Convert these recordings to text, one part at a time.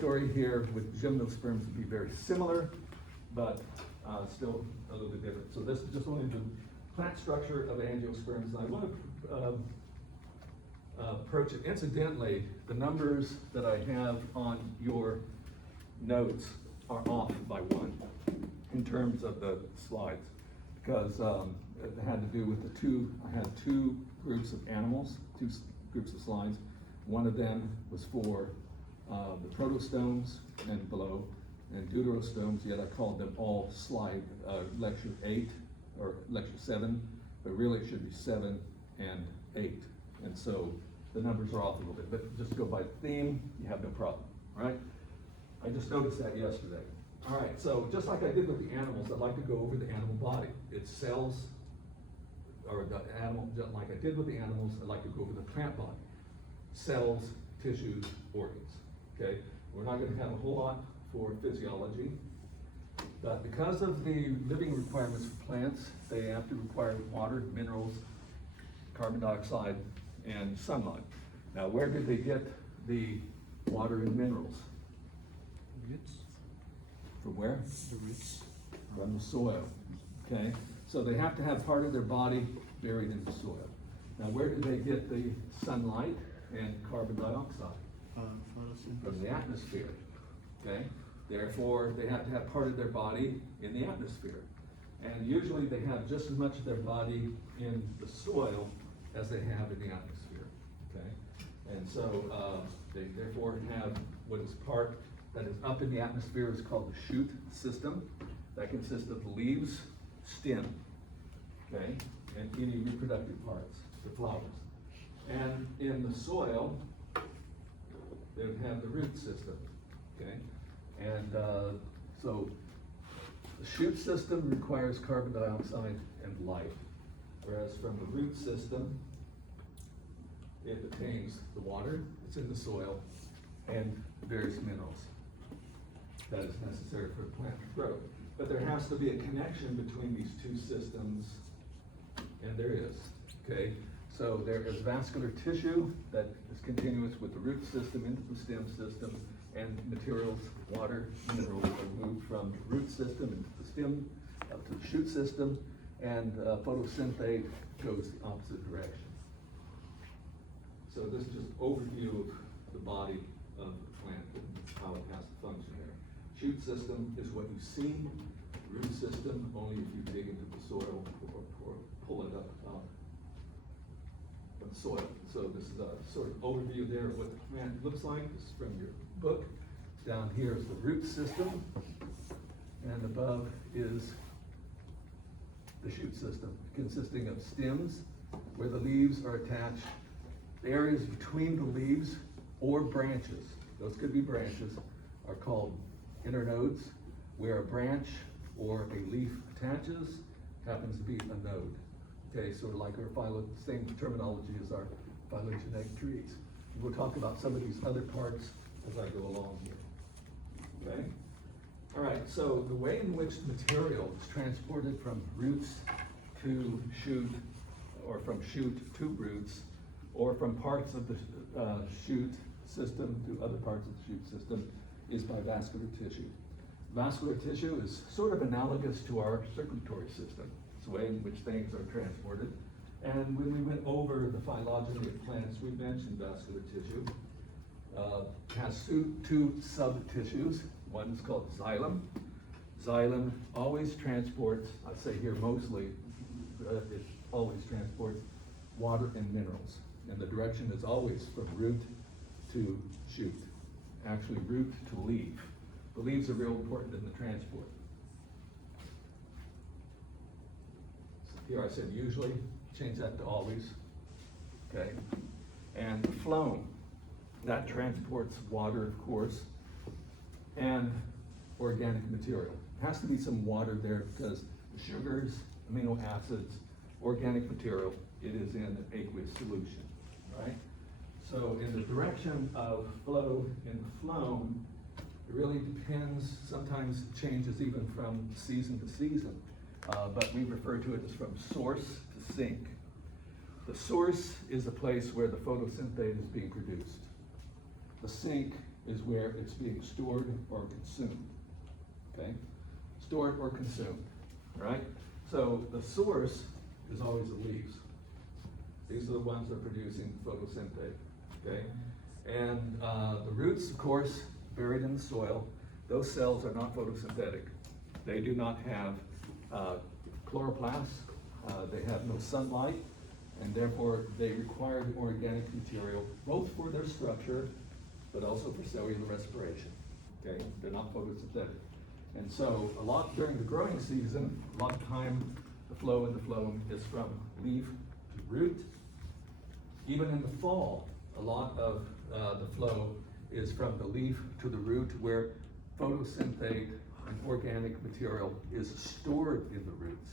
story here with gymnosperms would be very similar, but still a little bit different. So this is just only the plant structure of angiosperms. And I want to approach it. Incidentally, the numbers that I have on your notes are off by one in terms of the slides, because it had to do with I had two groups of animals, two groups of slides. One of them was for the protostomes and below, and deuterostomes, yet I called them all slide lecture 8 or lecture 7, but really it should be 7 and 8. And so the numbers are off a little bit, but just go by the theme, you have no problem, all right? I just noticed that yesterday. All right, so just like I did with the animals, I'd like to go over the animal body. Its cells, or the animal, just like I did with the animals, I'd like to go over the plant body. Cells, tissues, organs, okay? We're not gonna have a whole lot for physiology, but because of the living requirements for plants, they have to require water, minerals, carbon dioxide, and sunlight. Now, where did they get the water and minerals? Roots. From where? The roots. From the soil, okay? So they have to have part of their body buried in the soil. Now, where did they get the sunlight and carbon dioxide? Photosynthesis. From the atmosphere, okay? Therefore, they have to have part of their body in the atmosphere. And usually they have just as much of their body in the soil as they have in the atmosphere, okay? And so they therefore have what is part that is up in the atmosphere is called the shoot system. That consists of leaves, stem, okay? And any reproductive parts, the flowers. And in the soil, they would have the root system, okay? And so the shoot system requires carbon dioxide and light, whereas from the root system, it obtains the water that's in the soil and various minerals that is necessary for the plant to grow. But there has to be a connection between these two systems, and there is, okay? So there is vascular tissue that is continuous with the root system into the stem system, and materials, water, minerals are moved from the root system into the stem, up to the shoot system, and photosynthate goes the opposite direction. So this is just overview of the body of the plant and how it has to function there. Shoot system is what you see. Root system only if you dig into the soil or pull it up from the soil. So this is a sort of overview there of what the plant looks like. This is from your book. Down here is the root system, and above is the shoot system, consisting of stems where the leaves are attached, the areas between the leaves or branches, those could be branches, are called internodes, where a branch or a leaf attaches happens to be a node. Okay, sort of like our same terminology as our phylogenetic trees. We'll talk about some of these other parts as I go along here. Okay? All right, so the way in which material is transported from roots to shoot, or from shoot to roots, or from parts of the shoot system to other parts of the shoot system is by vascular tissue. Vascular tissue is sort of analogous to our circulatory system. It's the way in which things are transported. And when we went over the phylogeny of plants, we mentioned vascular tissue. Has two sub-tissues. One is called xylem. Xylem always transports, I say here mostly, it always transports water and minerals. And the direction is always from root to shoot. Actually, root to leaf. The leaves are real important in the transport. So here I said usually, change that to always. Okay. And the phloem, that transports water, of course, and organic material. It has to be some water there because the sugars, amino acids, organic material, it is in an aqueous solution, right? So in the direction of flow in the phloem, it really depends, sometimes it changes even from season to season, but we refer to it as from source to sink. The source is a place where the photosynthate is being produced. The sink is where it's being stored or consumed, okay? Stored or consumed, all right? So the source is always the leaves. These are the ones that are producing photosynthate, okay? And the roots, of course, buried in the soil, those cells are not photosynthetic. They do not have chloroplasts, they have no sunlight, and therefore they require the organic material both for their structure, but also for cellular respiration, okay? They're not photosynthetic. And so a lot during the growing season, a lot of time the flow in the phloem is from leaf to root. Even in the fall, a lot of the flow is from the leaf to the root, where photosynthate and organic material is stored in the roots.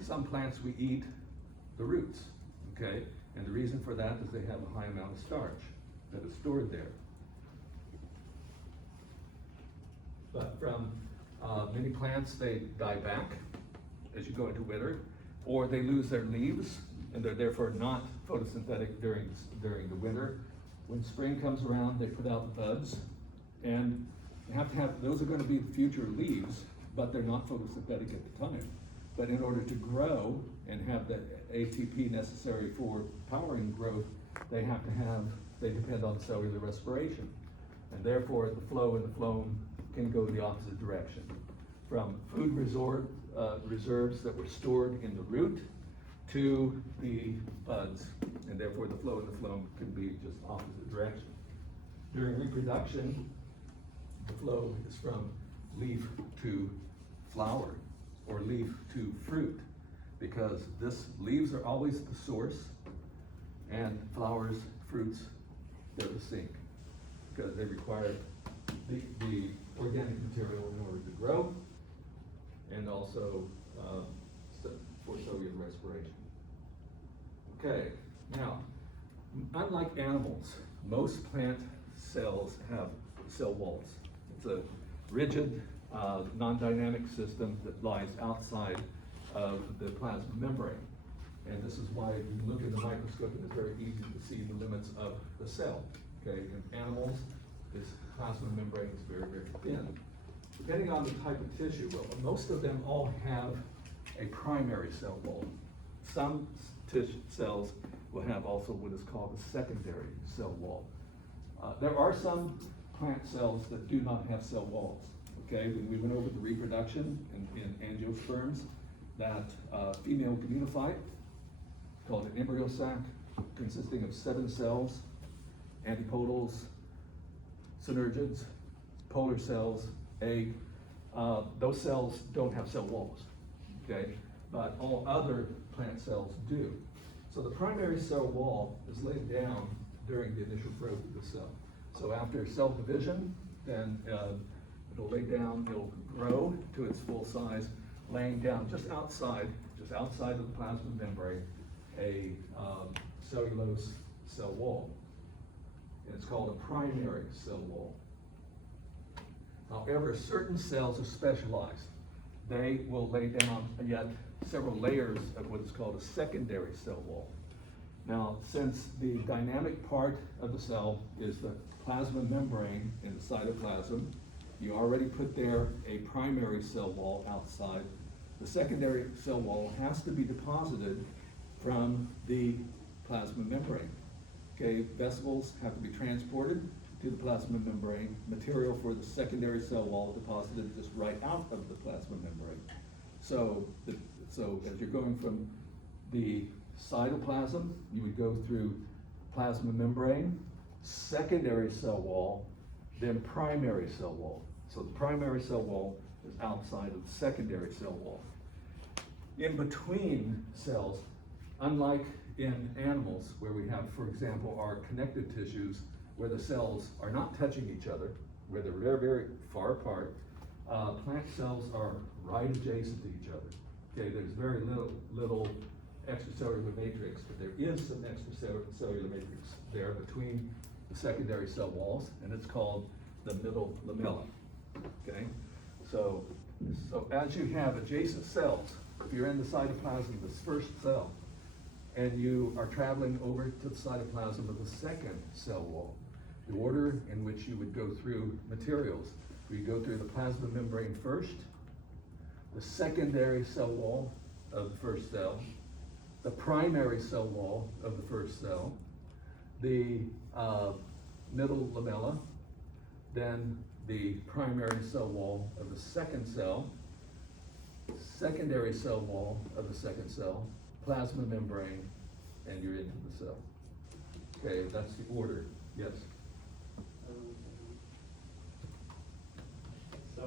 Some plants we eat the roots, okay? And the reason for that is they have a high amount of starch that is stored there. But from many plants, they die back as you go into winter, or they lose their leaves, and they're therefore not photosynthetic during the winter. When spring comes around, they put out buds, and you have to have, those are going to be the future leaves, but they're not photosynthetic at the time. But in order to grow and have the ATP necessary for powering growth, they depend on cellular respiration. And therefore, the flow in the phloem can go the opposite direction. From food reserves that were stored in the root to the buds, and therefore the flow in the phloem can be just opposite direction. During reproduction, the flow is from leaf to flower, or leaf to fruit, because leaves are always the source, and flowers, fruits, they're the sink, because they require the organic material in order to grow, and also for cellular respiration. Okay, now, unlike animals, most plant cells have cell walls. It's a rigid, non-dynamic system that lies outside of the plasma membrane. And this is why you look in the microscope and it's very easy to see the limits of the cell. Okay, in animals, this plasma membrane is very, very thin. Depending on the type of tissue, well, most of them all have a primary cell wall. Some cells will have also what is called a secondary cell wall. There are some plant cells that do not have cell walls. Okay, when we went over the reproduction in angiosperms, that female gametophyte, called an embryo sac, consisting of 7 cells, antipodals, synergids, polar cells, egg. Those cells don't have cell walls, okay? But all other plant cells do. So the primary cell wall is laid down during the initial growth of the cell. So after cell division, then it'll lay down, it'll grow to its full size, laying down just outside of the plasma membrane, a cellulose cell wall. And it's called a primary cell wall. However, certain cells are specialized. They will lay down yet several layers of what is called a secondary cell wall. Now, since the dynamic part of the cell is the plasma membrane in the cytoplasm, you already put there a primary cell wall outside. The secondary cell wall has to be deposited from the plasma membrane. Okay, vesicles have to be transported to the plasma membrane. Material for the secondary cell wall deposited just right out of the plasma membrane. So as you're going from the cytoplasm, you would go through plasma membrane, secondary cell wall, then primary cell wall. So the primary cell wall is outside of the secondary cell wall. In between cells, unlike in animals where we have, for example, our connective tissues where the cells are not touching each other, where they're very, very far apart, plant cells are right adjacent to each other. Okay, there's very little extracellular matrix, but there is some extracellular matrix there between the secondary cell walls, and it's called the middle lamella. Okay, so as you have adjacent cells, if you're in the cytoplasm of this first cell, and you are traveling over to the cytoplasm of the second cell wall, the order in which you would go through materials. We go through the plasma membrane first, the secondary cell wall of the first cell, the primary cell wall of the first cell, the middle lamella, then the primary cell wall of the second cell, secondary cell wall of the second cell, plasma membrane, and you're into the cell. Okay, that's the order. Yes? So,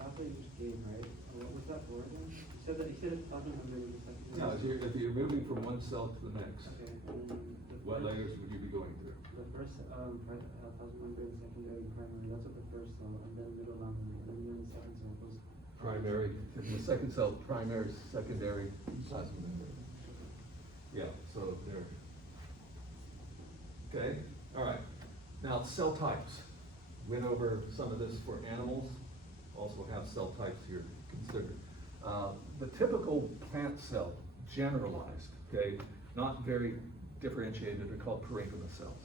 after you just gave, right? What was that for again? You said it plasma membrane was the second. No, if you're moving from one cell to the next, Okay, and the what first- layers would you be going through? The first, plasma membrane, secondary, primary, that's what the first cell, and then middle lamina, and then you're in the second cell, those. Primary, in the second cell, primary, secondary, plasma membrane. Yeah, so there. Okay, all right. Now, cell types. Went over some of this for animals. Also have cell types here considered. The typical plant cell, generalized, okay, not very differentiated, are called parenchyma cells.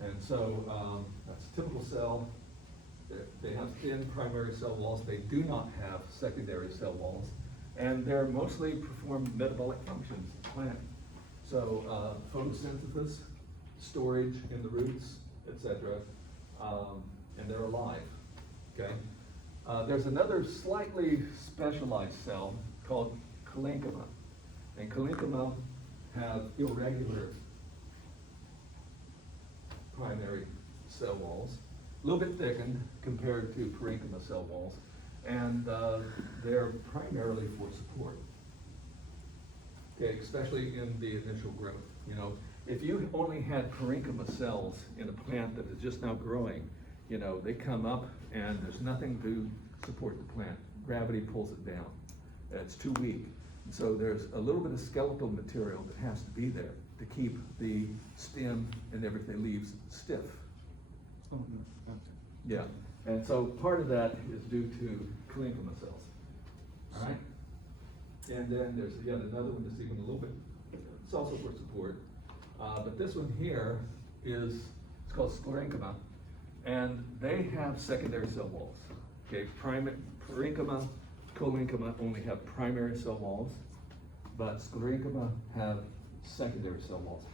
And so that's a typical cell. They have thin primary cell walls. They do not have secondary cell walls. And they're mostly perform metabolic functions, plant. So photosynthesis, storage in the roots, etc. And they're alive, okay? There's another slightly specialized cell called parenchyma. And parenchyma have irregular primary cell walls, a little bit thickened compared to parenchyma cell walls, and they're primarily for support. Okay, especially in the initial growth. You know, if you only had parenchyma cells in a plant that is just now growing, you know, they come up and there's nothing to support the plant. Gravity pulls it down. It's too weak. And so there's a little bit of skeletal material that has to be there to keep the stem and everything leaves stiff. Oh, no, okay. Yeah, and so part of that is due to parenchyma cells. All right? And then there's yet another one that's even a little bit, it's also for support. But this one here is, it's called sclerenchyma, and they have secondary cell walls. Okay, parenchyma, collenchyma only have primary cell walls, but sclerenchyma have secondary cell walls.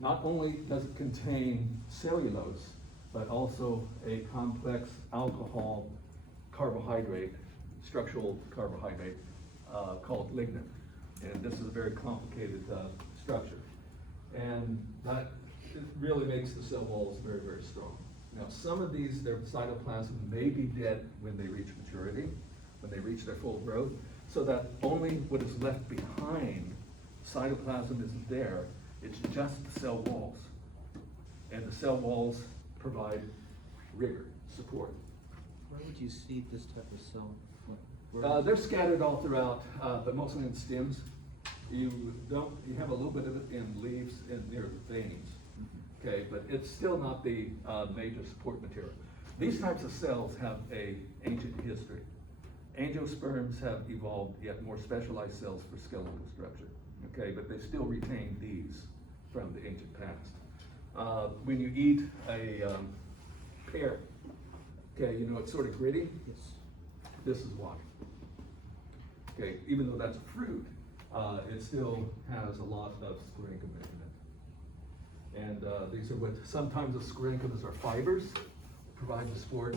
Not only does it contain cellulose, but also a complex alcohol carbohydrate, structural carbohydrate, called lignin. And this is a very complicated structure. And that really makes the cell walls very, very strong. Now, some of these, their cytoplasm may be dead when they reach maturity, when they reach their full growth, so that only what is left behind, cytoplasm isn't there, it's just the cell walls. And the cell walls provide rigor, support. Where would you see this type of cell? Where- They're scattered all throughout, but mostly in stems. You have a little bit of it in leaves and near veins. Okay, but it's still not the major support material. These types of cells have an ancient history. Angiosperms have evolved yet more specialized cells for skeletal structure. Okay, but they still retain these from the ancient past. When you eat a pear, okay, you know it's sort of gritty. Yes. This is why. Okay, even though that's a fruit, it still has a lot of sclerenchyma in it. And these are what, sometimes the sclerenchymas are fibers, provide the support,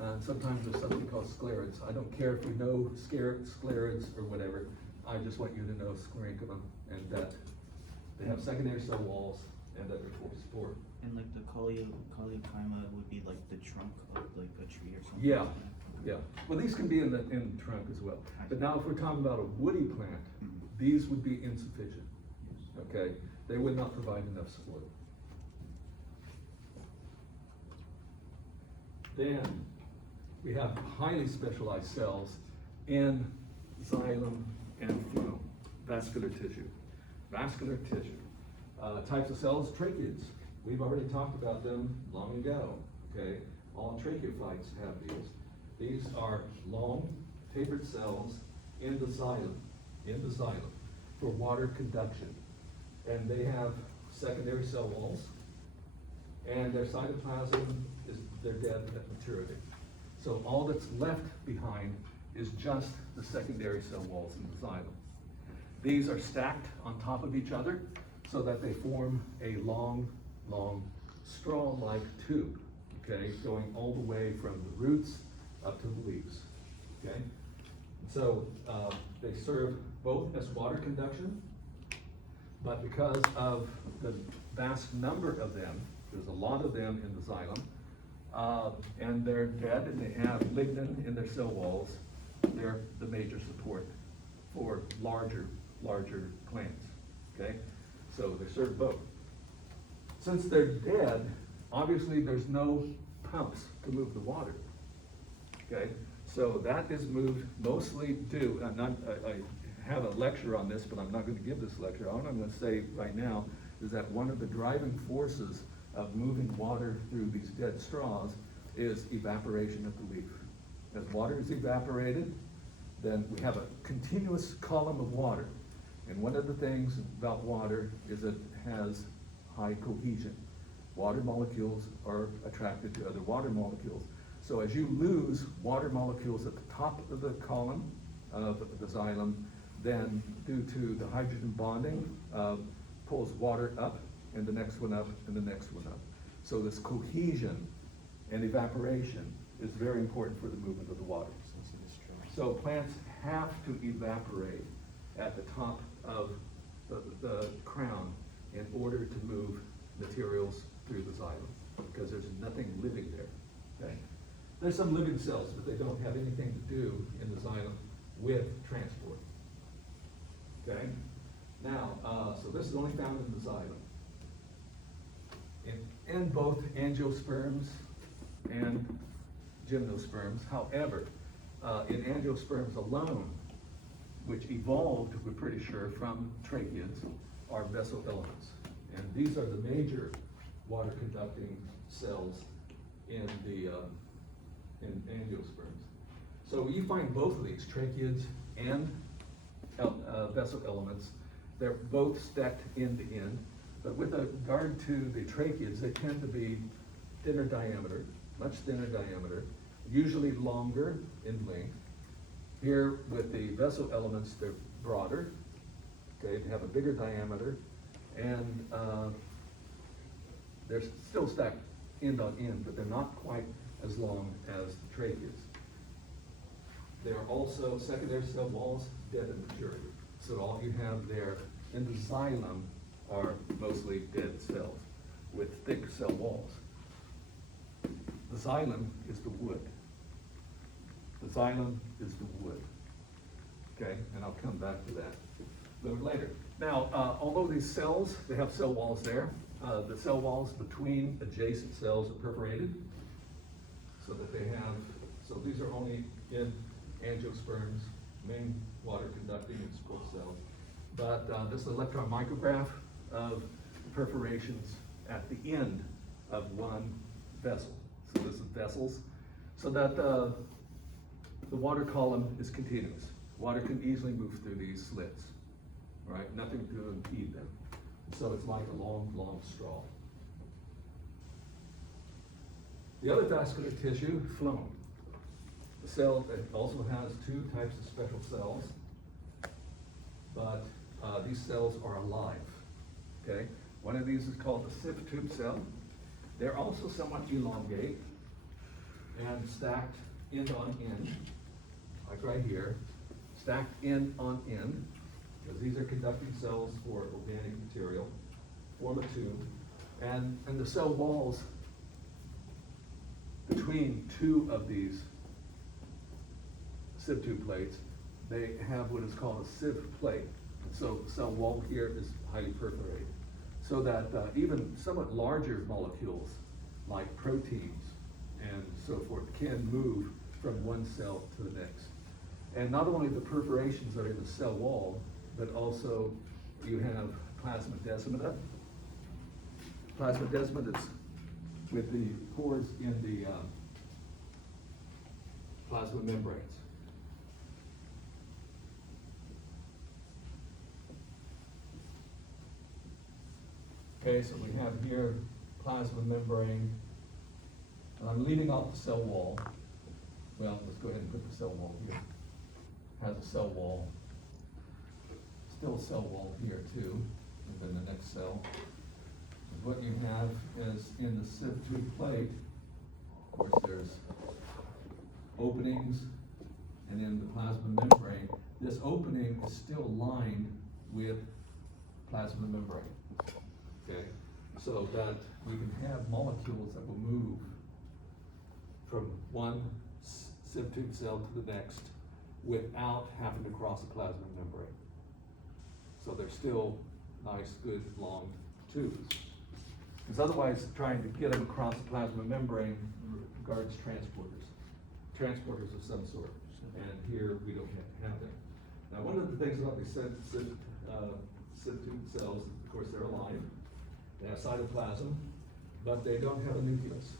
and sometimes there's something called sclerids. I don't care if you know sclerids or whatever, I just want you to know sclerenchyma, and that they have secondary cell walls, and that they're for support. And like the collenchyma would be like the trunk of like a tree or something? Yeah, like that? yeah. Well, these can be in the trunk as well. But now if we're talking about a woody plant, these would be insufficient, okay? They would not provide enough support. Then we have highly specialized cells in xylem and phloem, vascular tissue. Vascular tissue. Types of cells, tracheids. We've already talked about them long ago, okay? All tracheophytes have these. These are long, tapered cells in the xylem, for water conduction. And they have secondary cell walls, and their cytoplasm they're dead at maturity. So all that's left behind is just the secondary cell walls in the xylem. These are stacked on top of each other so that they form a long straw-like tube, okay, going all the way from the roots up to the leaves, okay? So they serve both as water conduction, but because of the vast number of them, there's a lot of them in the xylem, and they're dead and they have lignin in their cell walls, they're the major support for larger plants, okay? So they serve both. Since they're dead, obviously there's no pumps to move the water, okay? So that is moved mostly due, I have a lecture on this, but I'm not going to give this lecture. All I'm going to say right now is that one of the driving forces of moving water through these dead straws is evaporation of the leaf. As water is evaporated, then we have a continuous column of water. And one of the things about water is it has high cohesion. Water molecules are attracted to other water molecules. So as you lose water molecules at the top of the column of the xylem, then due to the hydrogen bonding, pulls water up and the next one up and the next one up. So this cohesion and evaporation is very important for the movement of the water. So plants have to evaporate at the top of the crown in order to move materials through the xylem, because there's nothing living there, okay? There's some living cells, but they don't have anything to do in the xylem with transport, okay? Now, so this is only found in the xylem. In both angiosperms and gymnosperms. However, in angiosperms alone, which evolved, we're pretty sure, from tracheids, are vessel elements. And these are the major water conducting cells in the in angiosperms. So you find both of these, tracheids and vessel elements, they're both stacked end to end. But with regard to the tracheids, they tend to be thinner diameter, much thinner diameter, usually longer in length. Here with the vessel elements, they're broader, okay, they have a bigger diameter, and they're still stacked end on end, but they're not quite as long as the tracheids. They are also secondary cell walls, dead at maturity. So all you have there in the xylem are mostly dead cells with thick cell walls. The xylem is the wood. The xylem is the wood. Okay, and I'll come back to that a little later. Now, although these cells, they have cell walls there, the cell walls between adjacent cells are perforated, so that they have, so these are only in angiosperms, main water conducting and support cells. But this is an electron micrograph of perforations at the end of one vessel. So this is vessels, so that the water column is continuous. Water can easily move through these slits, right? Nothing to impede them. So it's like a long straw. The other vascular tissue, phloem. The cell that also has two types of special cells, but these cells are alive, okay? One of these is called the sieve tube cell. They're also somewhat elongate and stacked end on end, like right here, stacked end on end, because these are conducting cells for organic material, form a tube, and the cell walls between two of these sieve tube plates, they have what is called a sieve plate. So the cell wall here is highly perforated, so that even somewhat larger molecules like proteins and so forth can move from one cell to the next. And not only the perforations are in the cell wall, but also you have plasmodesmata. Plasmodesmata is with the pores in the plasma membranes. Okay, so we have here plasma membrane. And I'm leaving off the cell wall. Well, let's go ahead and put the cell wall here. Has a cell wall. Still a cell wall here too, and then the next cell. And what you have is in the sieve tube plate, of course there's openings, and in the plasma membrane, this opening is still lined with plasma membrane. Okay, so that we can have molecules that will move from one sieve tube cell to the next without having to cross a plasma membrane. So they're still nice, good, long tubes. Because otherwise, trying to get them across the plasma membrane regards transporters of some sort. And here we don't have them. Now, one of the things about these sieve tube cells, of course, they're alive. They have cytoplasm, but they don't have a nucleus.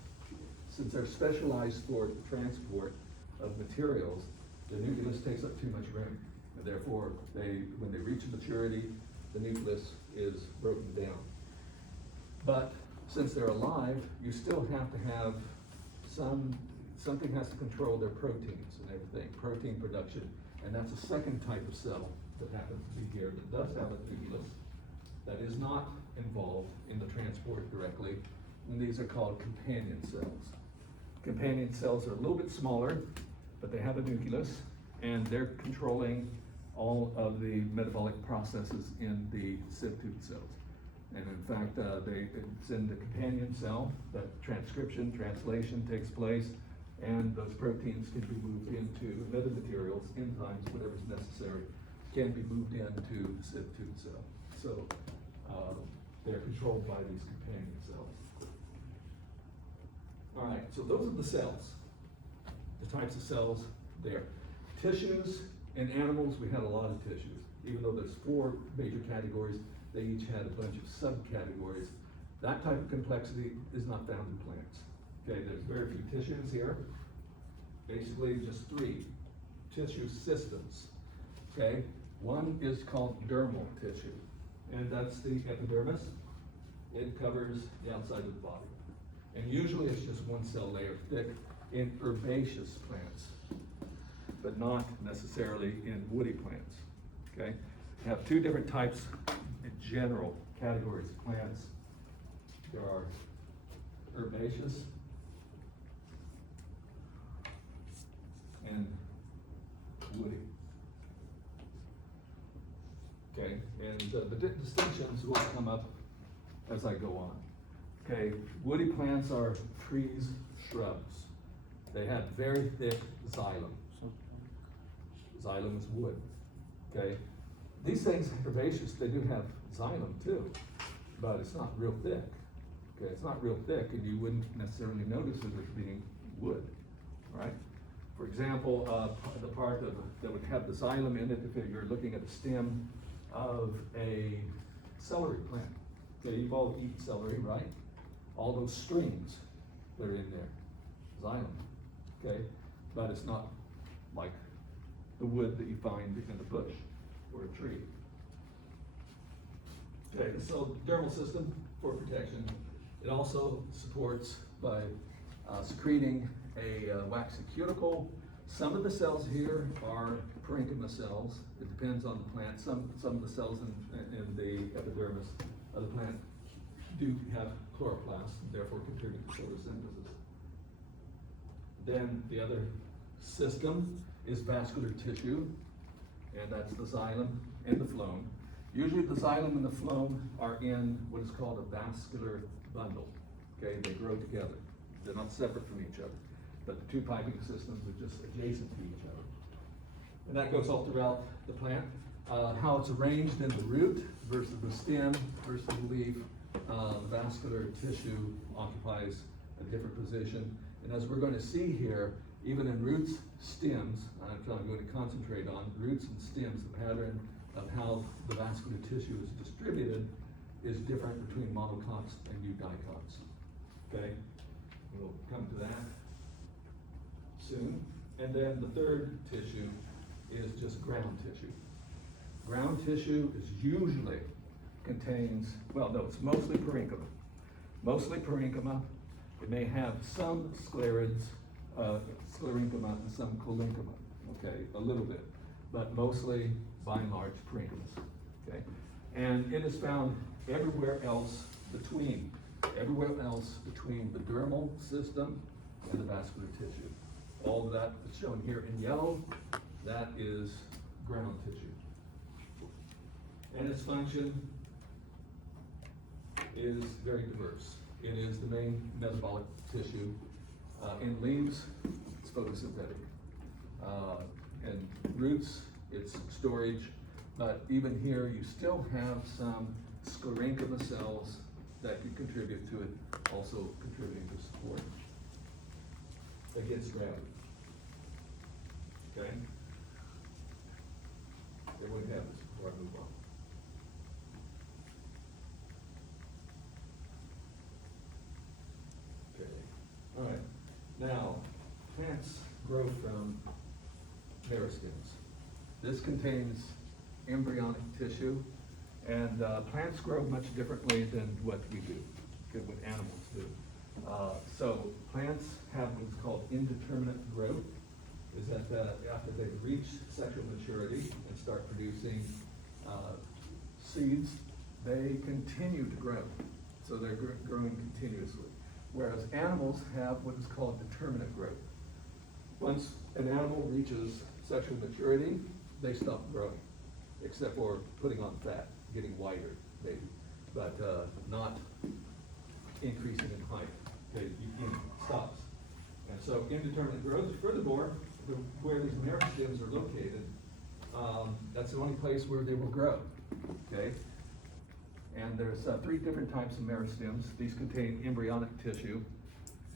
Since they're specialized for transport of materials, the nucleus takes up too much room. And therefore, when they reach maturity, the nucleus is broken down. But since they're alive, you still have to have something has to control their proteins and everything, protein production. And that's a second type of cell that happens to be here that does have a nucleus that is not involved in the transport directly. And these are called companion cells. Companion cells are a little bit smaller, but they have a nucleus, and they're controlling all of the metabolic processes in the sieve tube cells. And in fact, it's in the companion cell that transcription, translation takes place, and those proteins can be moved into other materials, enzymes, whatever's necessary, can be moved into the sieve tube cell. So they're controlled by these companion cells. All right, so those are the cells, the types of cells there. Tissues, in animals, we had a lot of tissues. Even though there's 4 major categories, they each had a bunch of subcategories. That type of complexity is not found in plants. Okay, there's very few tissues here. Basically, just 3 tissue systems. Okay, one is called dermal tissue, and that's the epidermis. It covers the outside of the body. And usually it's just 1 cell layer thick in herbaceous plants, but not necessarily in woody plants. Okay, you have 2 different types in general categories of plants. There are herbaceous and woody. Okay, and the distinctions will come up as I go on. Okay, woody plants are trees, shrubs. They have very thick xylem. Xylem is wood. Okay, these things, herbaceous, they do have xylem too, but it's not real thick. Okay, it's not real thick, and you wouldn't necessarily notice it as being wood, right? For example, the part that would have the xylem in it, if you're looking at the stem of a celery plant. Okay, you've all eaten celery, right? All those strings that are in there, xylem. Okay, but it's not like the wood that you find in the bush or a tree. Okay, so dermal system for protection. It also supports by secreting a waxy cuticle. Some of the cells here are parenchyma cells. It depends on the plant. Some of the cells in the epidermis of the plant do have chloroplasts, therefore contribute to photosynthesis. Then the other system is vascular tissue, and that's the xylem and the phloem. Usually the xylem and the phloem are in what is called a vascular bundle. Okay, they grow together. They're not separate from each other, but the 2 piping systems are just adjacent to each other. And that goes all throughout the plant. How it's arranged in the root versus the stem versus the leaf. Vascular tissue occupies a different position. And as we're going to see here, even in roots, stems, I'm going to concentrate on roots and stems, the pattern of how the vascular tissue is distributed is different between monocots and eudicots. Okay, we'll come to that soon. And then the third tissue is just ground tissue. Ground tissue is usually contains, well, no, it's mostly parenchyma. mostly parenchyma. It may have some sclerids, sclerenchyma and some collenchyma, okay, a little bit, but mostly by and large parenchymas, okay? And it is found everywhere else between the dermal system and the vascular tissue. All of that that's shown here in yellow, that is ground tissue. And its function is very diverse. It is the main metabolic tissue. In leaves, it's photosynthetic. And roots, it's storage. But even here, you still have some sclerenchyma cells that can contribute to it, also contributing to support against gravity. Okay? Everyone have this before I move on. Okay. All right. Now, plants grow from meristems. This contains embryonic tissue, and plants grow much differently than what we do, what animals do. So plants have what's called indeterminate growth, is that after they've reached sexual maturity and start producing seeds, they continue to grow. So they're growing continuously. Whereas animals have what is called determinate growth. Once an animal reaches sexual maturity, they stop growing, except for putting on fat, getting wider, maybe, but not increasing in height. Okay, it stops. And so indeterminate growth. Furthermore, where these meristems are located, that's the only place where they will grow. Okay, and there's 3 different types of meristems. These contain embryonic tissue.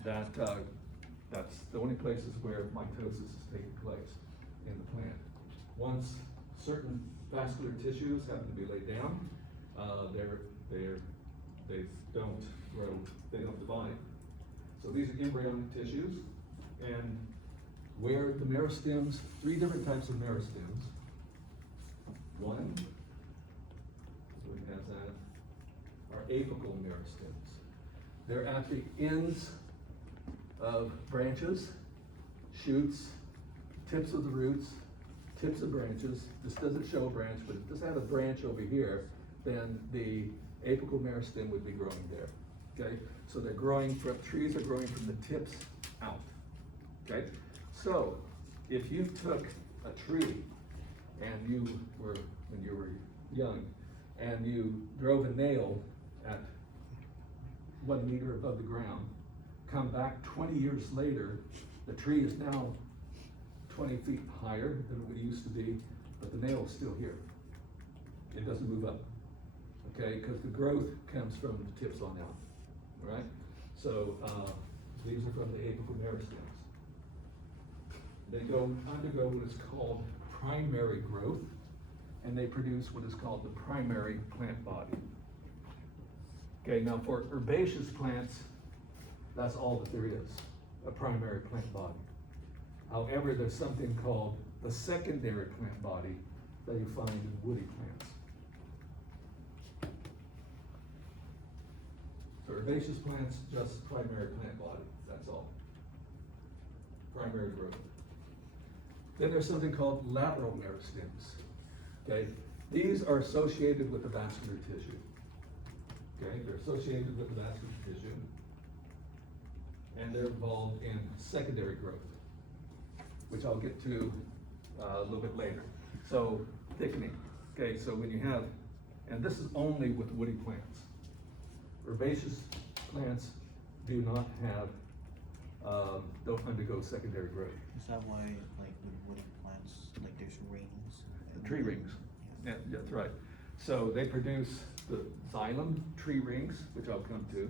That's the only places where mitosis is taking place in the plant. Once certain vascular tissues happen to be laid down, they don't grow, they don't divide. So these are embryonic tissues, and where the meristems, 3 different types of meristems. One, so we have that, are apical meristems. They're at the ends of branches, shoots, tips of the roots, tips of branches. This doesn't show a branch, but if it does have a branch over here, then the apical meristem would be growing there. Okay, so they're growing from, trees are growing from the tips out. Okay, so if you took a tree and you were, when you were young, and you drove a nail at 1 meter above the ground, come back 20 years later, the tree is now 20 feet higher than it used to be, but the nail is still here. It doesn't move up, okay? Because the growth comes from the tips on out, all right? So these are from the apical meristems. They undergo what is called primary growth, and they produce what is called the primary plant body. Okay, now for herbaceous plants, that's all that there is, a primary plant body. However, there's something called the secondary plant body that you find in woody plants. So herbaceous plants, just primary plant body, that's all. Primary growth. Then there's something called lateral meristems. Okay, these are associated with the vascular tissue. Okay, they're associated with the vascular tissue, and they're involved in secondary growth, which I'll get to a little bit later. So thickening. Okay, so when you have, and this is only with woody plants. Herbaceous plants do not have, don't undergo secondary growth. Is that why, like, with woody plants, like, there's rings? Tree rings. Yeah, that's right. So they produce the xylem tree rings, which I'll come to.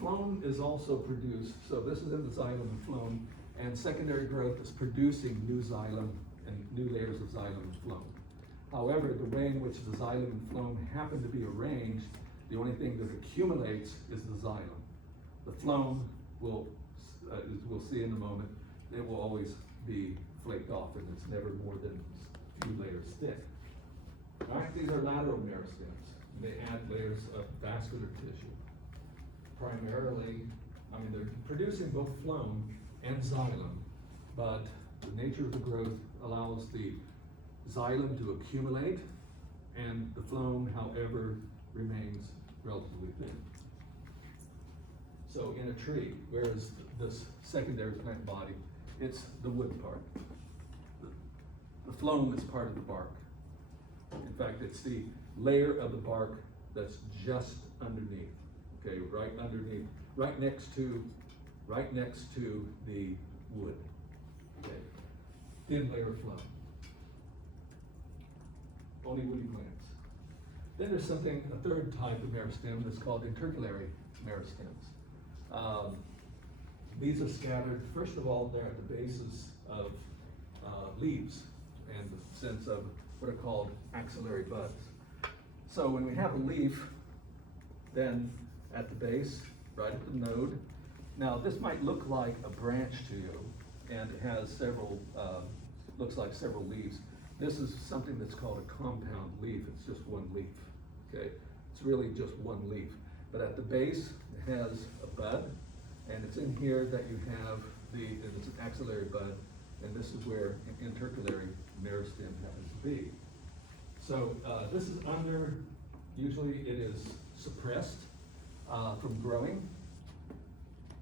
Phloem is also produced, so this is in the xylem and phloem, and secondary growth is producing new xylem and new layers of xylem and phloem. However, the way in which the xylem and phloem happen to be arranged, the only thing that accumulates is the xylem. The phloem will, as we'll see in a moment, it will always be flaked off, and it's never more than a few layers thick. All right, these are lateral meristems. They add layers of vascular tissue. primarily, I mean, they're producing both phloem and xylem, but the nature of the growth allows the xylem to accumulate, and the phloem, however, remains relatively thin. So in a tree, whereas this secondary plant body, it's the wood part. The phloem is part of the bark. In fact, it's the layer of the bark that's just underneath, okay, right underneath, right next to the wood, okay, thin layer of phloem. Only woody plants. Then there's something, a third type of meristem that's called intercalary meristems. These are scattered, first of all, they're at the bases of leaves, and the sense of what are called axillary buds. So when we have a leaf, then at the base, right at the node, now this might look like a branch to you, and it has several, looks like several leaves. This is something that's called a compound leaf. It's just one leaf, okay? It's really just one leaf. But at the base, it has a bud, and it's in here that you have it's an axillary bud, and this is where an intercalary meristem happens to be. So this is usually it is suppressed from growing,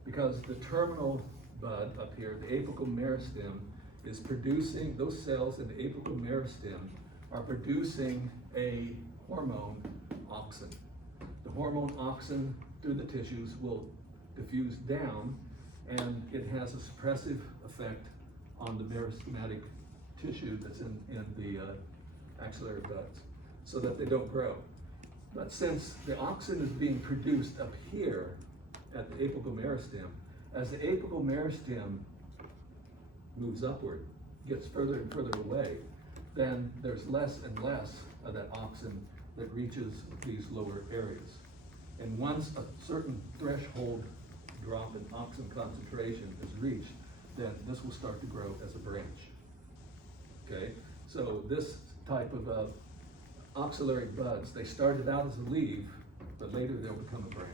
because the terminal bud up here, the apical meristem, is producing, those cells in the apical meristem are producing a hormone, auxin. The hormone auxin through the tissues will diffuse down, and it has a suppressive effect on the meristematic tissue that's in the axillary buds, so that they don't grow. But since the auxin is being produced up here at the apical meristem, as the apical meristem moves upward, gets further and further away, then there's less and less of that auxin that reaches these lower areas. And once a certain threshold drop in auxin concentration is reached, then this will start to grow as a branch. Okay, so this type of auxiliary buds, they started out as a leaf, but later they'll become a branch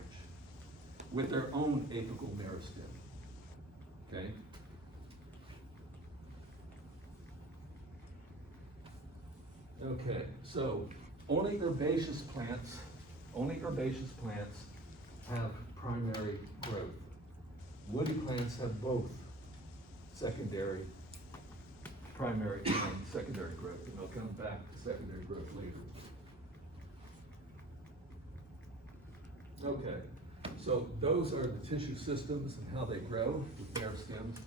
with their own apical meristem. Okay. Okay, so only herbaceous plants have primary growth. Woody plants have both secondary, primary, and secondary growth, and I'll come back to secondary growth later. Okay, so those are the tissue systems and how they grow with meristems.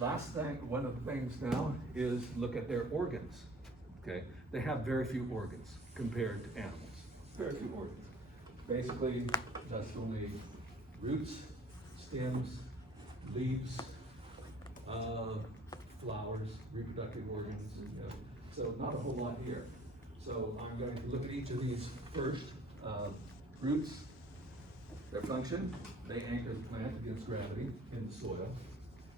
Last thing, one of the things now is look at their organs. Okay, they have very few organs compared to animals. Very few organs. Basically, that's only roots, stems, leaves, flowers, reproductive organs. You know. So not a whole lot here. So I'm going to look at each of these first. Roots, their function, they anchor the plant against gravity in the soil.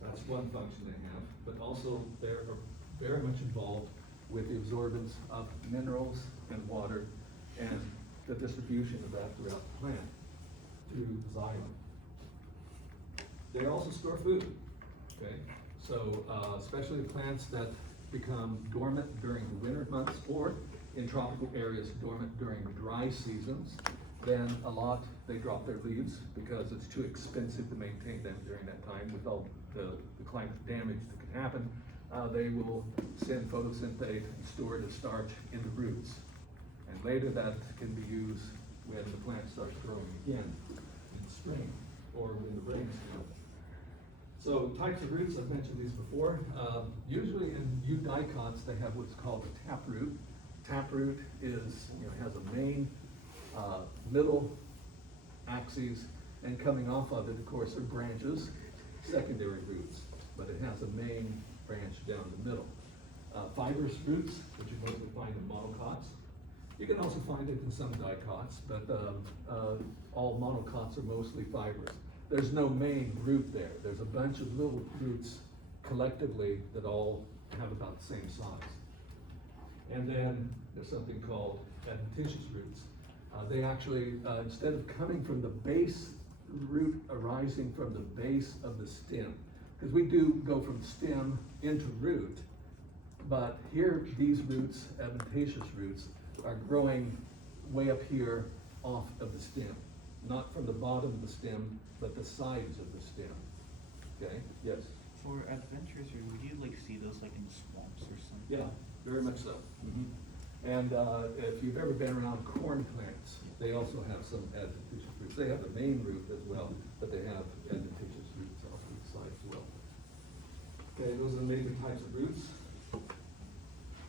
That's one function they have, but also they are very much involved with the absorbance of minerals and water and the distribution of that throughout the plant through the xylem. They also store food, okay? So especially plants that become dormant during the winter months, or in tropical areas dormant during the dry seasons, then they drop their leaves because it's too expensive to maintain them during that time with all the climate damage that can happen. They will send photosynthate and store it as starch in the roots. And later that can be used when the plant starts growing again in the spring or when the rains come. So types of roots, I've mentioned these before. Usually in eudicots, they have what's called a taproot. Taproot is, has a main middle axis, and coming off of it, of course, are branches, secondary roots, but it has a main branch down the middle. Fibrous roots, which you mostly find in monocots. You can also find it in some dicots, but all monocots are mostly fibrous. There's no main root there. There's a bunch of little roots collectively that all have about the same size. And then there's something called adventitious roots. They actually, instead of coming from the base root arising from the base of the stem. Because we do go from stem into root, but here these roots, adventitious roots, are growing way up here off of the stem. Not from the bottom of the stem, but the sides of the stem. Okay, yes? For adventurous roots, would you like see those like in swamps or something? Yeah, very much so. And if you've ever been around corn plants, they also have some adventitious roots. They have the main root as well, but they have adventitious roots off to the side as well. Okay, those are the major types of roots.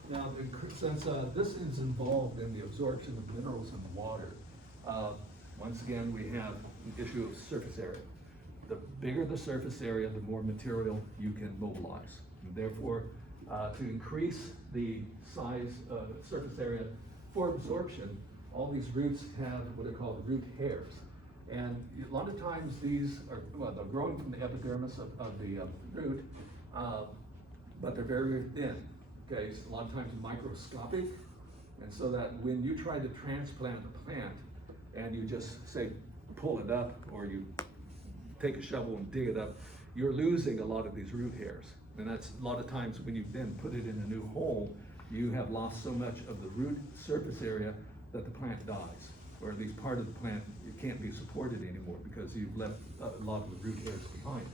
Now, since this is involved in the absorption of minerals in the water, once again, we have an issue of surface area. The bigger the surface area, the more material you can mobilize. And therefore, to increase the size, surface area for absorption, all these roots have what are called root hairs. And a lot of times these are, well, they're growing from the epidermis of the root, but they're very, very thin. Okay, so a lot of times microscopic, and so that when you try to transplant the plant and you just say pull it up, or you take a shovel and dig it up, you're losing a lot of these root hairs. And that's a lot of times when you then put it in a new hole, you have lost so much of the root surface area that the plant dies, or at least part of the plant, it can't be supported anymore because you've left a lot of the root hairs behind.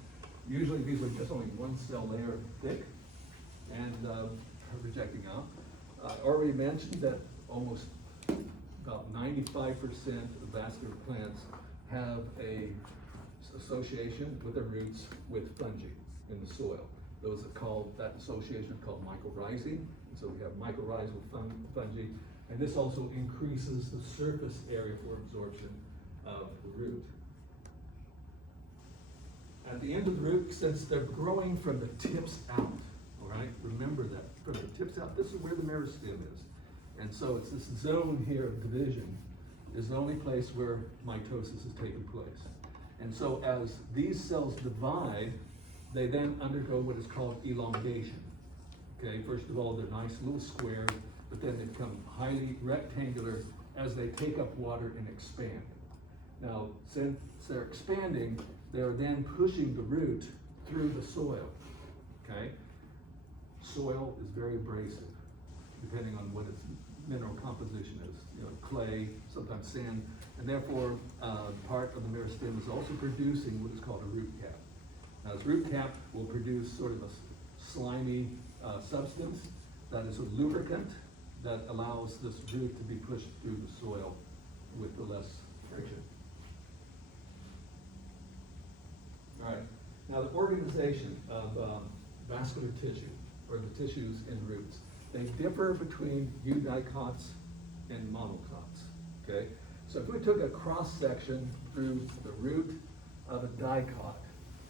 Usually these are just only one cell layer thick and projecting out. I already mentioned that almost about 95% of vascular plants have a association with their roots with fungi in the soil. Those are called, that association is called mycorrhizae. And so we have mycorrhizal fungi, and this also increases the surface area for absorption of the root. At the end of the root, since they're growing from the tips out, all right, remember that, from the tips out, this is where the meristem is. And so it's this zone here of division is the only place where mitosis is taking place. And so as these cells divide, they then undergo what is called elongation. Okay, first of all, they're nice little squares, but then they become highly rectangular as they take up water and expand. Now, since they're expanding, they're then pushing the root through the soil, okay? Soil is very abrasive, depending on what its mineral composition is. You know, clay, sometimes sand, and therefore, part of the meristem is also producing what is called a root cap. Now, this root cap will produce sort of a slimy substance that is a lubricant that allows this root to be pushed through the soil with the less friction. All right, now the organization of vascular tissue, or the tissues in roots, they differ between eudicots and monocots, okay? So if we took a cross section through the root of a dicot,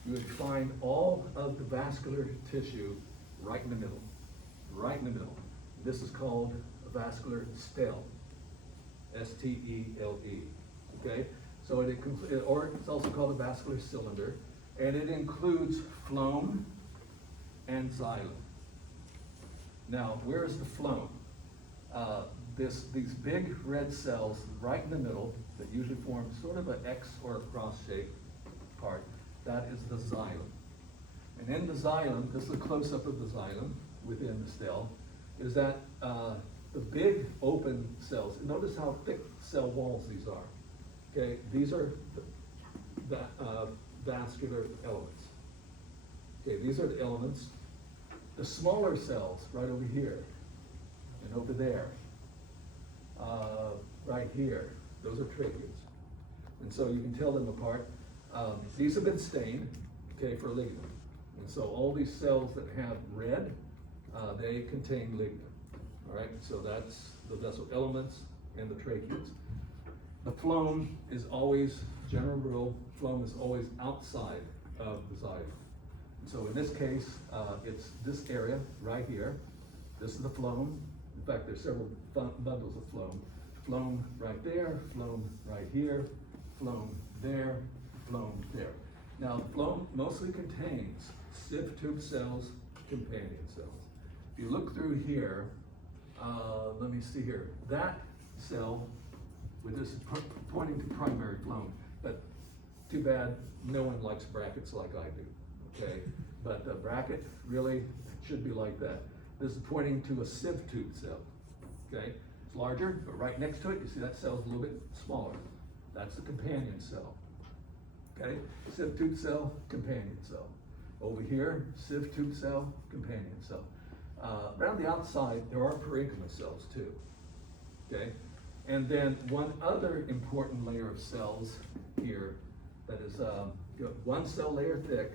you would find all of the vascular tissue right in the middle, right in the middle. This is called a vascular stele, S-T-E-L-E, okay? So or it's also called a vascular cylinder, and it includes phloem and xylem. Now, where is the phloem? These big red cells right in the middle that usually form sort of an X or a cross-shaped part, that is the xylem. And in the xylem, this is a close-up of the xylem within the stele, is that the big open cells, notice how thick cell walls these are. Okay, these are the vascular elements. Okay, these are the elements. The smaller cells right over here and over there, right here, those are tracheas. And so you can tell them apart. These have been stained, okay, for lignin. And so all these cells that have red, they contain lignin. All right, so that's the vessel elements and the tracheas. The phloem is always, general rule, phloem is always outside of the xylem. So in this case, it's this area right here. This is the phloem. In fact, there's several bundles of phloem. Phloem right there, phloem right here, phloem there, phloem there. Now, phloem mostly contains sieve tube cells, companion cells. If you look through here, let me see here. That cell, with this is pointing to primary phloem, but too bad no one likes brackets like I do, okay? But the bracket really should be like that. This is pointing to a sieve tube cell, okay? It's larger, but right next to it, you see that cell's a little bit smaller. That's the companion cell, okay? Sieve tube cell, companion cell. Over here, sieve tube cell, companion cell. Around the outside, there are parenchyma cells too, okay? And then one other important layer of cells here that is one cell layer thick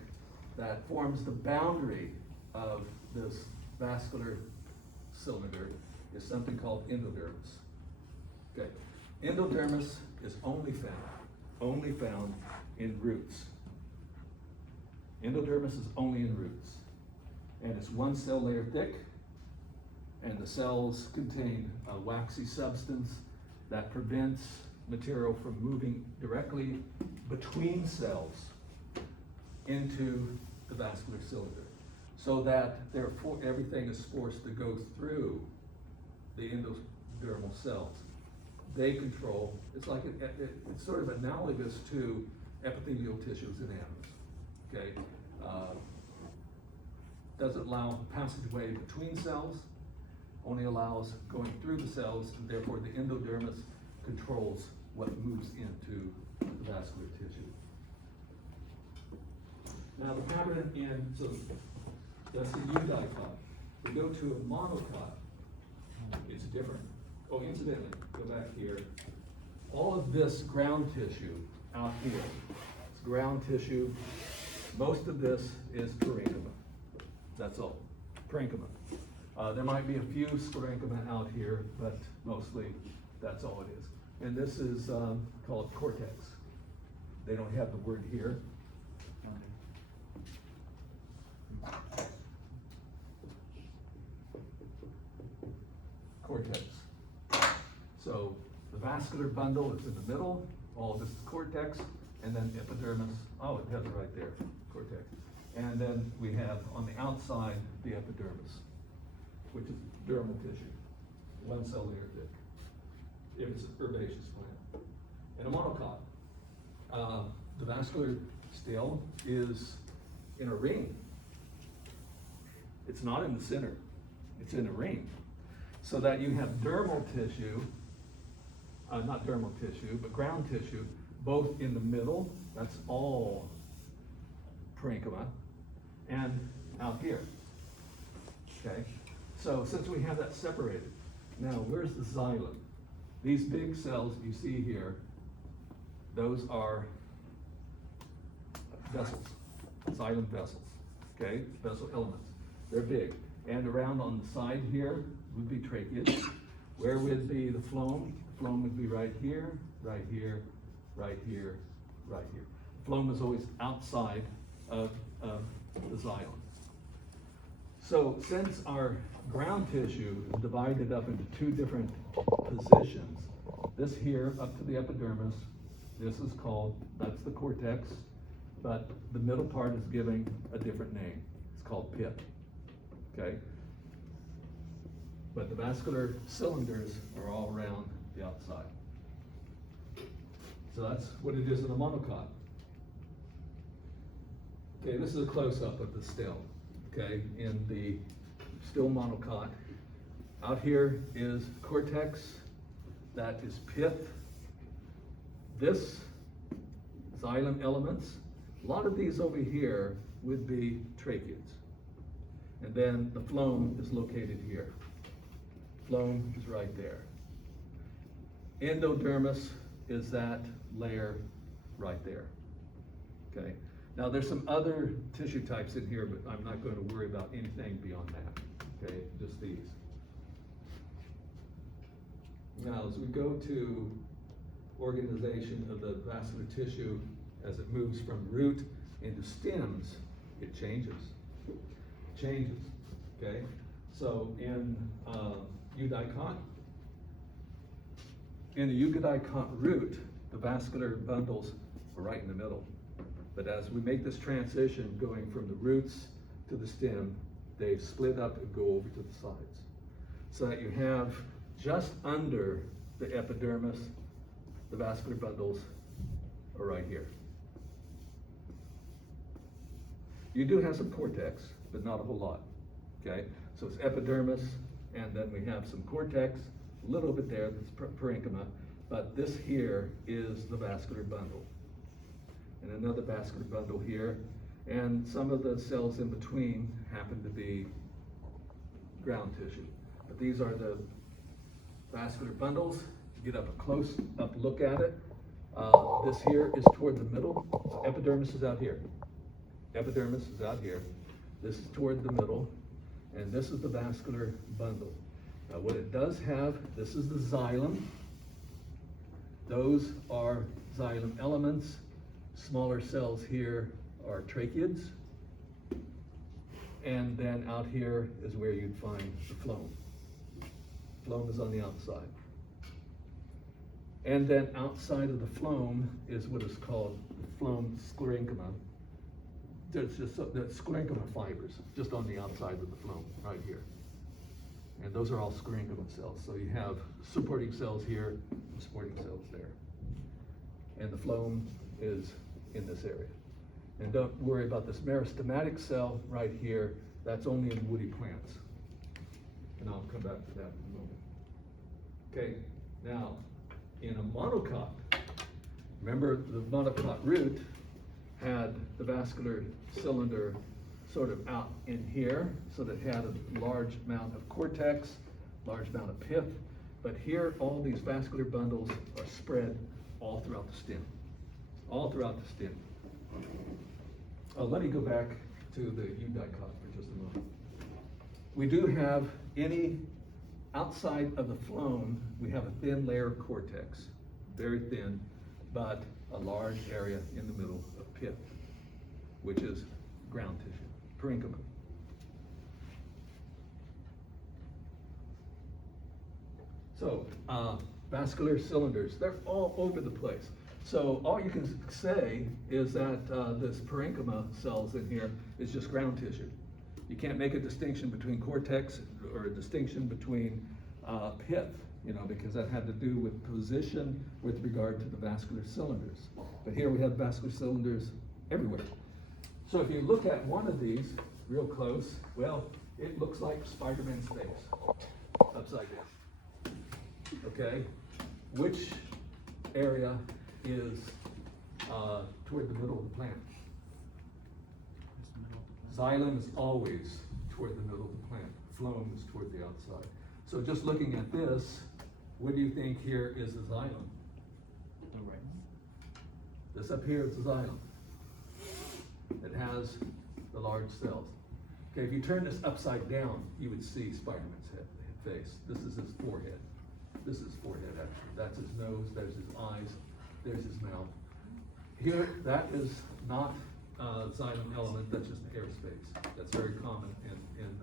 that forms the boundary of this vascular cylinder is something called endodermis. Okay, endodermis is only found in roots. Endodermis is only in roots, and it's one cell layer thick, and the cells contain a waxy substance that prevents material from moving directly between cells into the vascular cylinder, so that therefore everything is forced to go through the endodermal cells. They control, it's like it's sort of analogous to epithelial tissues in animals, okay? Doesn't allow passageway between cells, only allows going through the cells, and therefore the endodermis controls what moves into the vascular tissue. Now the pattern so that's the eudicot. We go to a monocot, it's different. Oh, incidentally, go back here. All of this ground tissue out here, it's ground tissue. Most of this is parenchyma. That's all, parenchyma. There might be a few sclerenchyma out here, but mostly that's all it is. And this is called cortex. They don't have the word here. Cortex. So the vascular bundle is in the middle, all of this is cortex, and then epidermis. Oh, it has it right there, cortex. And then we have on the outside the epidermis, which is dermal tissue, one cell layer thick, if it's an herbaceous plant. And a monocot, the vascular still is in a ring. It's not in the center, it's in a ring. So that you have dermal tissue, not dermal tissue, but ground tissue, both in the middle, that's all parenchyma, and out here, okay? So since we have that separated, now where's the xylem? These big cells you see here, those are vessels, xylem vessels, okay? Vessel elements, they're big. And around on the side here would be tracheids. Where would be the phloem? The phloem would be right here, right here, right here, right here. The phloem is always outside of the xylem. So since our ground tissue is divided up into two different positions, this here up to the epidermis, this is called, that's the cortex, but the middle part is giving a different name. It's called pit, okay? But the vascular cylinders are all around the outside. So that's what it is in a monocot. Okay, this is a close-up of the still, okay, in the still monocot. Out here is cortex, that is pith. This, xylem elements, a lot of these over here would be tracheids. And then the phloem is located here. Phloem is right there. Endodermis is that layer right there, okay? Now there's some other tissue types in here, but I'm not going to worry about anything beyond that, okay? Just these. Now as we go to organization of the vascular tissue, as it moves from root into stems, it changes, okay? So in eudicot, in the eudicot root, the vascular bundles are right in the middle. But as we make this transition going from the roots to the stem, they split up and go over to the sides. So that you have just under the epidermis, the vascular bundles are right here. You do have some cortex, but not a whole lot, okay? So it's epidermis, and then we have some cortex, a little bit there, that's parenchyma, but this here is the vascular bundle. And another vascular bundle here, and some of the cells in between happen to be ground tissue. But these are the vascular bundles. Get up a close up look at it. This here is toward the middle. So epidermis is out here. Epidermis is out here. This is toward the middle, and this is the vascular bundle. Now what it does have, this is the xylem. Those are xylem elements. Smaller cells here are tracheids. And then out here is where you'd find the phloem. Phloem is on the outside. And then outside of the phloem is what is called the phloem sclerenchyma. There's just the sclerenchyma fibers just on the outside of the phloem, right here. And those are all sclerenchyma cells. So you have supporting cells here, supporting cells there. And the phloem is in this area. And don't worry about this meristematic cell right here. That's only in woody plants. And I'll come back to that in a moment. Okay, now in a monocot, remember the monocot root had the vascular cylinder sort of out in here, so that it had a large amount of cortex, large amount of pith, but here all these vascular bundles are spread all throughout the stem, all throughout the stem. Let me go back to the eudicot for just a moment. We do have outside of the phloem, we have a thin layer of cortex, very thin, but a large area in the middle of pith, which is ground tissue, parenchyma. So, vascular cylinders, they're all over the place. So all you can say is that this parenchyma cells in here is just ground tissue. You can't make a distinction between cortex or a distinction between pith, because that had to do with position with regard to the vascular cylinders. But here we have vascular cylinders everywhere. So if you look at one of these real close, well, it looks like Spider-Man's face, upside down. Okay, which area is toward the middle of the plant? Xylem is always toward the middle of the plant. Phloem is toward the outside. So just looking at this, what do you think here is the xylem? The right one? This up here is the xylem. It has the large cells. Okay, if you turn this upside down, you would see Spider-Man's face. This is his forehead. This is his forehead, actually. That's his nose, there's his eyes, there's his mouth. Here, that is not xylem element, that's just airspace. That's very common in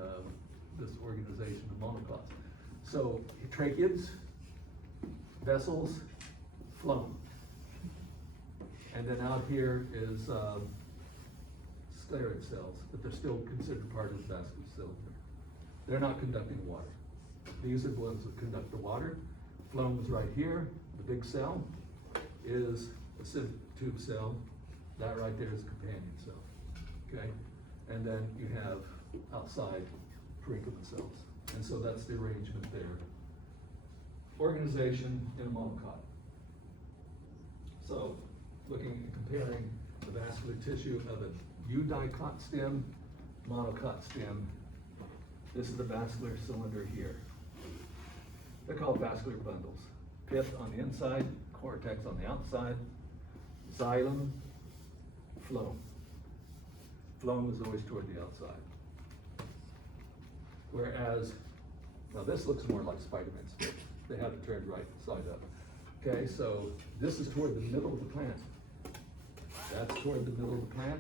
this organization of monocots. So, tracheids, vessels, phloem. And then out here is scleroid cells, but they're still considered part of the vascular cylinder. They're not conducting water. These are the ones that conduct the water. Phloem is right here. The big cell is a sieve tube cell. That right there is a companion cell. Okay? And then you have outside parenchyma cells. And so that's the arrangement there. Organization in a monocot. So, looking and comparing the vascular tissue of a eudicot stem, monocot stem. This is the vascular cylinder here. They're called vascular bundles. Pith on the inside, cortex on the outside, xylem, phloem. Phloem is always toward the outside. Whereas, now this looks more like Spider-Man's face. They have it turned right side up. Okay, so this is toward the middle of the plant. That's toward the middle of the plant.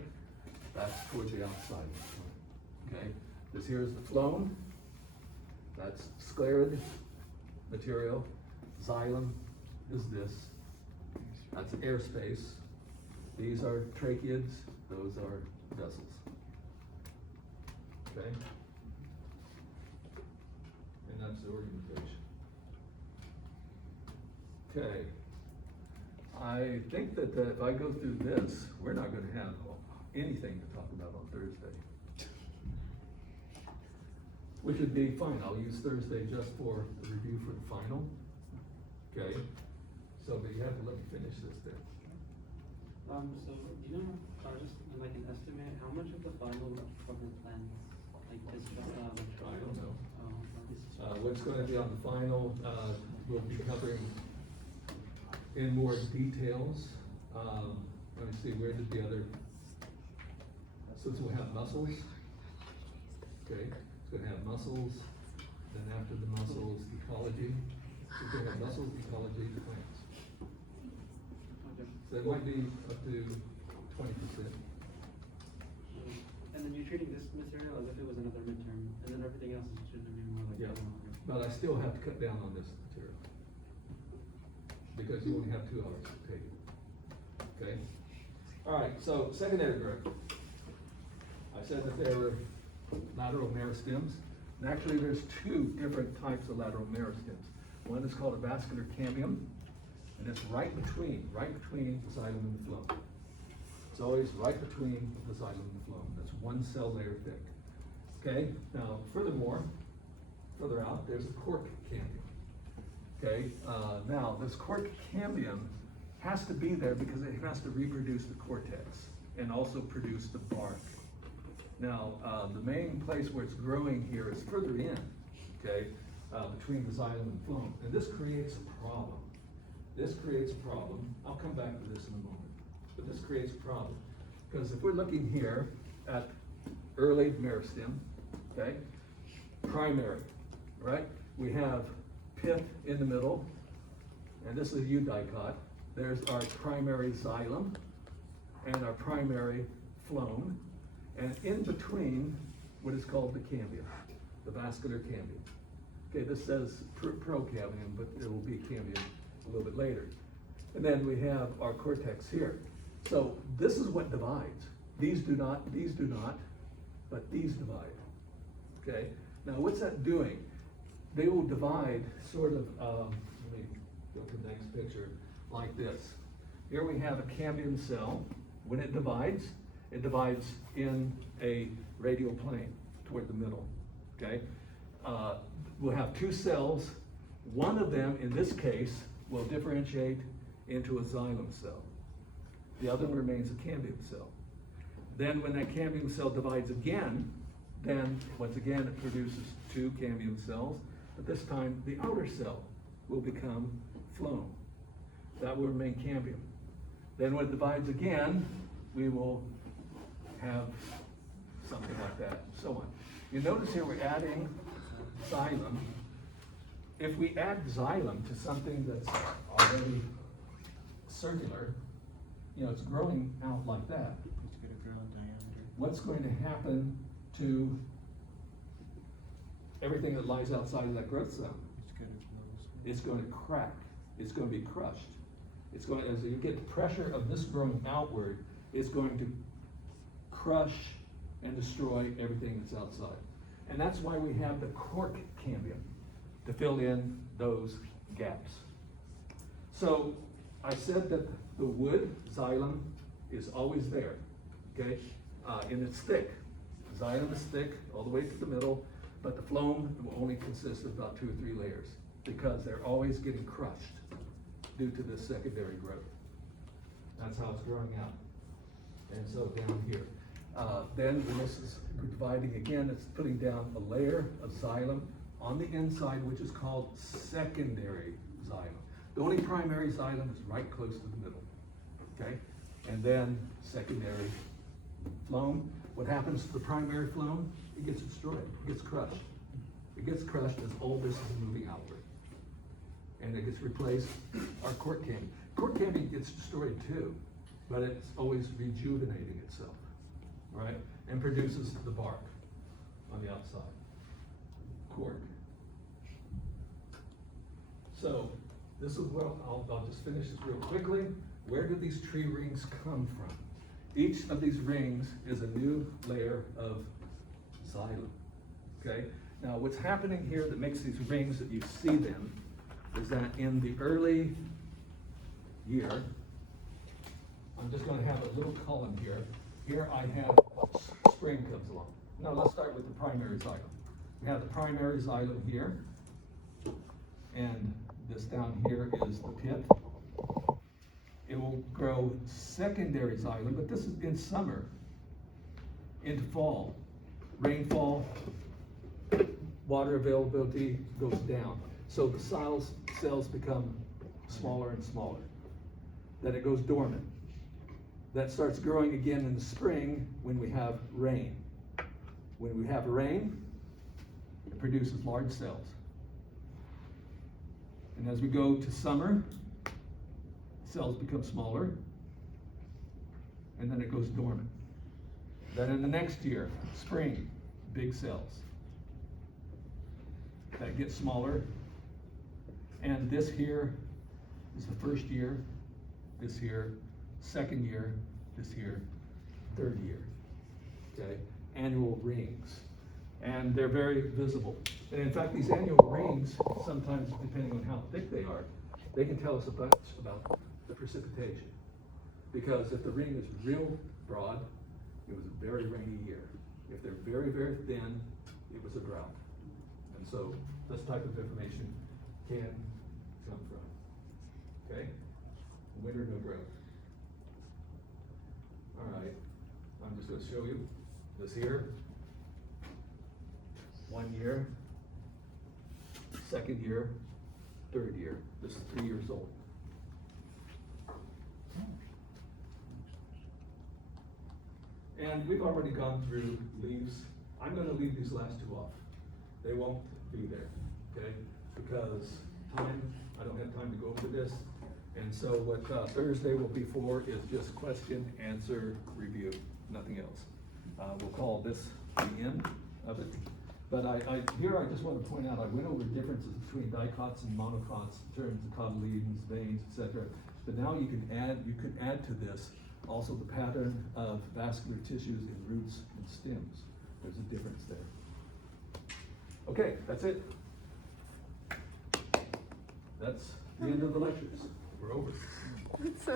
That's toward the outside of the plant. Okay, this here is the phloem. That's sclerid material. Xylem is this. That's airspace. These are tracheids. Those are vessels. Okay? And that's the organization. Okay. I think that if I go through this, we're not going to have anything to talk about on Thursday. Which would be fine, I'll use Thursday just for the review for the final. Okay, so, but you have to let me finish this then. So, do you know, just like an estimate, how much of the final cover plans, like this, I don't know. okay. What's going to be on the final, we'll be covering in more details. Let me see, where did the other, since we'll have muscles, okay, it's going to have muscles, then after the muscles, ecology. It's going to have muscles, ecology, plants. Okay. So it might be up to 20%. And then you're treating this material as if it was another midterm, and then everything else is just gonna be more like. Yeah, okay. but I still have to cut down on this material. Because you only have 2 hours to take it. Okay? All right, so secondary growth. I said that there were lateral meristems, and actually there's 2 different types of lateral meristems. One is called a vascular cambium, and it's right between the xylem and the phloem. It's always right between the xylem and the phloem. That's 1 cell layer thick. Okay, now furthermore, further out, there's a cork cambium. Okay, now this cork cambium has to be there because it has to reproduce the cortex and also produce the bark. Now, the main place where it's growing here is further in, okay, between the xylem and phloem, and this creates a problem. This creates a problem. I'll come back to this in a moment, but this creates a problem because if we're looking here at early meristem, okay, primary, right? We have pith in the middle, and this is a eudicot. There's our primary xylem and our primary phloem, and in between, what is called the cambium, the vascular cambium. Okay, this says procambium, but it will be cambium a little bit later. And then we have our cortex here. So this is what divides. These do not, but these divide. Okay, now what's that doing? They will divide sort of, let me go to the next picture, like this. Here we have a cambium cell. When it divides in a radial plane toward the middle, okay? We'll have 2 cells. One of them, in this case, will differentiate into a xylem cell. The other one remains a cambium cell. Then when that cambium cell divides again, then once again it produces 2 cambium cells, but this time the outer cell will become phloem. That will remain cambium. Then when it divides again, we will have something like that, so on. You notice here we're adding xylem. If we add xylem to something that's already circular, you know, it's growing out like that. It's gonna grow in diameter. What's going to happen to everything that lies outside of that growth zone? It's gonna grow. It's going to crack. It's going to be crushed. It's going, as you get the pressure of this growing outward, it's going to crush and destroy everything that's outside. And that's why we have the cork cambium, to fill in those gaps. So I said that the wood, xylem, is always there, okay? And it's thick. Xylem is thick all the way to the middle, but the phloem will only consist of about 2 or 3 layers because they're always getting crushed due to this secondary growth. That's how it's growing out. And so down here. Then when this is dividing again, it's putting down a layer of xylem on the inside, which is called secondary xylem. The only primary xylem is right close to the middle, okay? And then secondary phloem. What happens to the primary phloem? It gets destroyed, it gets crushed. It gets crushed as all this is moving outward. And it gets replaced, our cork cambium. Cork cambium gets destroyed too, but it's always rejuvenating itself, right? And produces the bark on the outside, cork. So this is where I'll just finish this real quickly. Where do these tree rings come from? Each of these rings is a new layer of xylem, okay? Now what's happening here that makes these rings that you see them is that in the early year, I'm just gonna have a little column here. here I have spring comes along. Now let's start with the primary xylem. We have the primary xylem here, and this down here is the pit. It will grow secondary xylem, but this is in summer, into fall. Rainfall, water availability goes down. So the cells become smaller and smaller. Then it goes dormant. That starts growing again in the spring when we have rain. When we have rain, it produces large cells. And as we go to summer, cells become smaller, and then it goes dormant. Then in the next year, spring, big cells. That gets smaller. And this here is the first year, this here, second year, this here, third year. Okay, annual rings. And they're very visible. And in fact, these annual rings, sometimes depending on how thick they are, they can tell us about the precipitation. Because if the ring is real broad, it was a very rainy year. If they're very, very thin, it was a drought. And so this type of information can come from. Okay? Winter, no drought. All right, I'm just going to show you this here. 1 year, second year, third year. This is 3 years old. And we've already gone through leaves. I'm going to leave these last two off. They won't be there, okay? Because time, I don't have time to go over this. And so what Thursday will be for is just question, answer, review, nothing else. We'll call this the end of it. But here I just want to point out, I went over differences between dicots and monocots in terms of cotyledons, veins, etc. But now you can add to this also the pattern of vascular tissues in roots and stems. There's a difference there. Okay, that's it. That's the end of the lectures. We're over. So